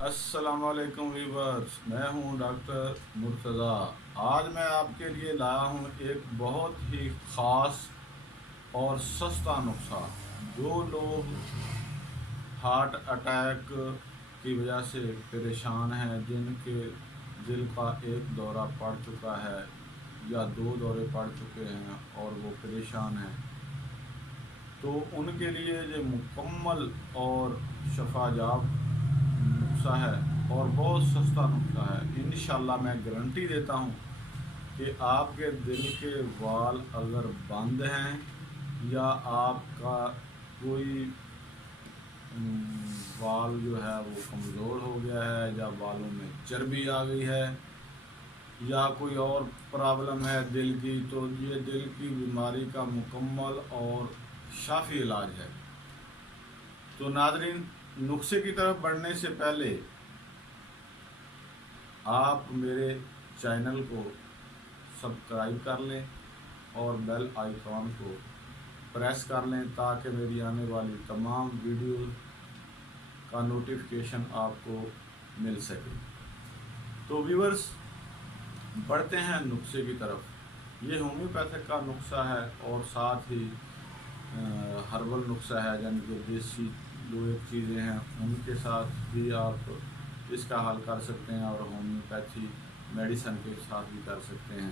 السلام علیکم ویورز، میں ہوں ڈاکٹر مرتضیٰ۔ آج میں آپ کے لیے لایا ہوں ایک بہت ہی خاص اور سستا نسخہ۔ جو لوگ ہارٹ اٹیک کی وجہ سے پریشان ہیں، جن کے دل کا ایک دورہ پڑ چکا ہے یا دو دورے پڑ چکے ہیں اور وہ پریشان ہیں، تو ان کے لیے یہ مکمل اور شفا یاب نسخہ ہے اور بہت سستا نسخہ ہے۔ انشاءاللہ میں گارنٹی دیتا ہوں کہ آپ کے دل کے وال اگر بند ہیں یا آپ کا کوئی وال جو ہے وہ کمزور ہو گیا ہے یا والوں میں چربی آ گئی ہے یا کوئی اور پرابلم ہے دل کی، تو یہ دل کی بیماری کا مکمل اور شافی علاج ہے۔ تو ناظرین، نسخے کی طرف بڑھنے سے پہلے آپ میرے چینل کو سبسکرائب کر لیں اور بیل آئیکن کو پریس کر لیں تاکہ میری آنے والی تمام ویڈیو کا نوٹیفیکیشن آپ کو مل سکے۔ تو ویورز، بڑھتے ہیں نسخے کی طرف۔ یہ ہومیوپیتھک کا نسخہ ہے اور ساتھ ہی ہربل نسخہ ہے، یعنی کہ دیسی جو ایک چیزیں ہیں ان کے ساتھ بھی آپ اس کا حل کر سکتے ہیں اور ہومیوپیتھی میڈیسن کے ساتھ بھی کر سکتے ہیں۔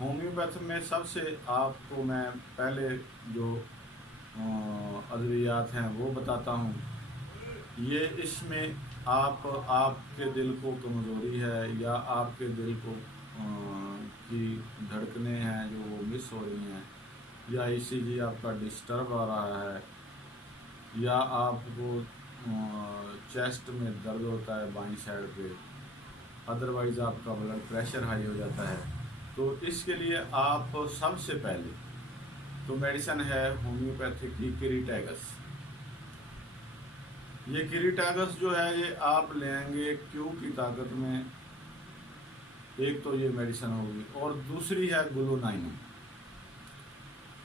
ہومیوپیتھ میں سب سے آپ کو میں پہلے جو ادویات ہیں وہ بتاتا ہوں۔ یہ اس میں آپ کے دل کو کمزوری ہے یا آپ کے دل کو کی دھڑکنیں ہیں جو وہ مس ہو رہی ہیں، یا اسی لیے آپ کا ڈسٹرب آ رہا ہے، یا آپ کو چیسٹ میں درد ہوتا ہے بائیں سائڈ پہ، ادروائز آپ کا بلڈ پریشر ہائی ہو جاتا ہے، تو اس کے لیے آپ سب سے پہلے تو میڈیسن ہے ہومیوپیتھک کی کریٹیگس۔ یہ کریٹیگس جو ہے یہ آپ لیں گے کیو کی طاقت میں، ایک تو یہ میڈیسن ہوگی، اور دوسری ہے گلونائنم۔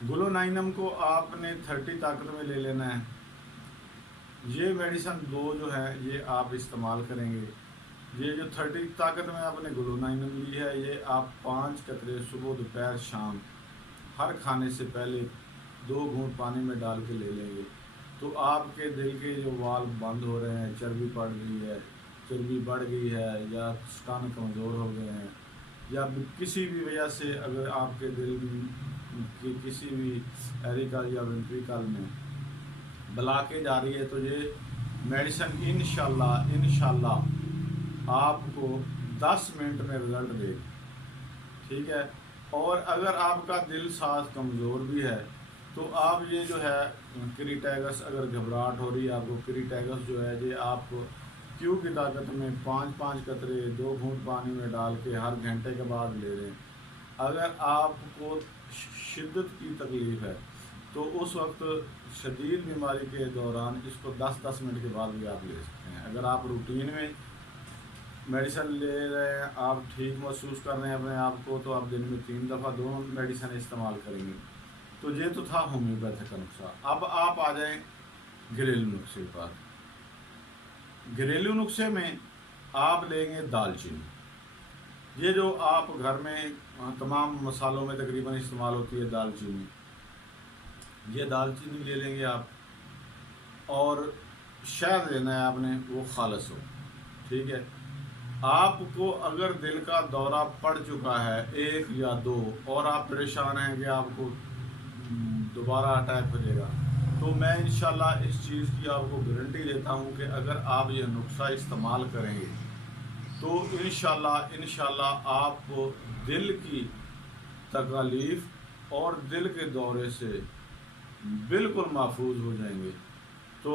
گلونائنم کو آپ نے 30 طاقت میں لے لینا ہے۔ یہ میڈیسن دو جو ہے یہ آپ استعمال کریں گے۔ یہ جو 30 طاقت میں آپ نے گلونائنم لی ہے، یہ آپ 5 قطرے صبح دوپہر شام ہر کھانے سے پہلے 2 گھونٹ پانی میں ڈال کے لے لیں گے، تو آپ کے دل کے جو وال بند ہو رہے ہیں، چربی پڑ گئی ہے، چربی بڑھ گئی ہے، یا اسٹن کمزور ہو گئے ہیں، یا کسی بھی وجہ سے اگر آپ کے دل کی کسی بھی ایریکل یا وینٹریکل میں بلاکیج آ رہی ہے، تو یہ میڈیسن انشاءاللہ آپ کو 10 منٹ میں رزلٹ دے گی، ٹھیک ہے۔ اور اگر آپ کا دل ساز کمزور بھی ہے تو آپ یہ جو ہے کریٹیگس، اگر گھبراہٹ ہو رہی ہے آپ کو، کریٹیگس جو ہے یہ آپ کیو کی طاقت میں 5 قطرے 2 گھونٹ پانی میں ڈال کے ہر گھنٹے کے بعد لے لیں۔ اگر آپ کو شدت کی تکلیف ہے تو اس وقت شدید بیماری کے دوران اس کو 10 منٹ کے بعد بھی آپ لے سکتے ہیں۔ اگر آپ روٹین میں میڈیسن لے رہے ہیں، آپ ٹھیک محسوس کر رہے ہیں اپنے آپ کو، تو آپ دن میں 3 دفعہ دونوں میڈیسن استعمال کریں گے۔ تو یہ تو تھا ہومیوپیتھک کا نسخہ۔ اب آپ آ جائیں گھریلو نسخے پر۔ گھریلو نسخے میں آپ لیں گے دال چینی۔ یہ جو آپ گھر میں تمام مسالوں میں تقریباً استعمال ہوتی ہے دال چینی، یہ دال چینی لے لیں گے آپ، اور شہد لینا ہے آپ نے، وہ خالص ہو، ٹھیک ہے۔ آپ کو اگر دل کا دورہ پڑ چکا ہے 1 یا 2 اور آپ پریشان ہیں کہ آپ کو دوبارہ اٹیک ہو جائے گا، تو میں انشاءاللہ اس چیز کی آپ کو گارنٹی دیتا ہوں کہ اگر آپ یہ نسخہ استعمال کریں گے تو انشاءاللہ آپ کو دل کی تکالیف اور دل کے دورے سے بالکل محفوظ ہو جائیں گے۔ تو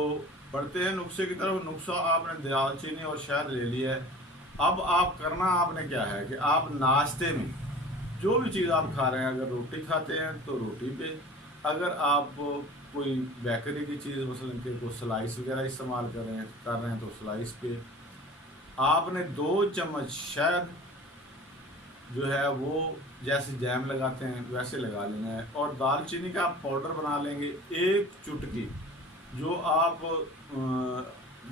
بڑھتے ہیں نسخے کی طرف۔ نسخہ آپ نے دال چینی اور شہد لے لیا ہے۔ اب آپ نے کیا ہے کہ آپ ناشتے میں جو بھی چیز آپ کھا رہے ہیں، اگر روٹی کھاتے ہیں تو روٹی پہ، اگر آپ کوئی بیکری کی چیز مثلاً کہ کوئی سلائس وغیرہ استعمال کر رہے ہیں تو سلائس پہ آپ نے 2 چمچ شہد جو ہے وہ جیسے جیم لگاتے ہیں ویسے لگا لینا ہے، اور دال چینی کا آپ پاؤڈر بنا لیں گے 1 چٹکی، جو آپ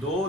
2